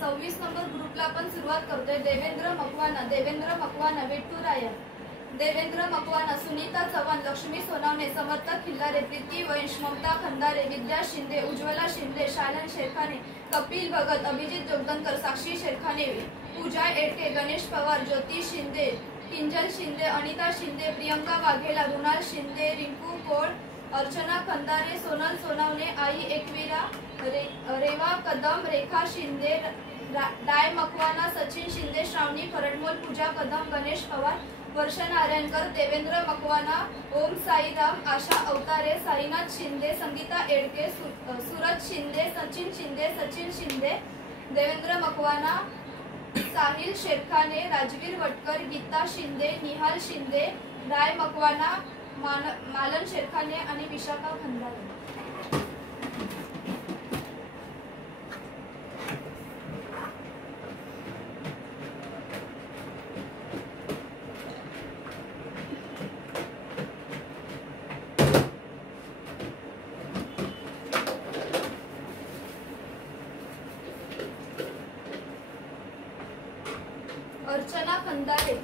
26 number ग्रुपला आपण सुरुवात करतोय। देवेंद्र मकवाना विठ्ठुराया, देवेंद्र मकवाना, सुनीता चव्हाण, लक्ष्मी सोनावणे, समर्थ खिल्लारे, प्रीती वैश, ममता खंदारे, विद्या शिंदे, उज्ज्वला शिंदे, शालन शेरखाने, कपिल भगत, अभिजित जोगदनकर, साक्षी शेरखाने, पूजा एडके, गणेश पवार, ज्योती शिंदे, किंजल शिंदे, अनिता शिंदे, प्रियंका वाघेला, रुणाल शिंदे, रिंकू कोळ, अर्चना खंदारे, सोनल सोनावणे, आई एकवीरा, रेवा कदम, रेखा शिंदे, डाय मकवाना, सचिन शिंदे, श्रावणी खरडमोल, पूजा कदम, गणेश पवार, वर्षा नारायणकर, देवेंद्र मकवाना, ओम साईराम, आशा अवतारे, साईनाथ शिंदे, संगीता एडके, सूरज शिंदे, सचिन शिंदे, देवेंद्र मकवाना, साहिल शेरखाने, राजवीर वटकर, गीता शिंदे, निहाल शिंदे, राय मकवाना, मालन शेरखाने आणि विशाखा खंदारे। अर्चना खंदारे,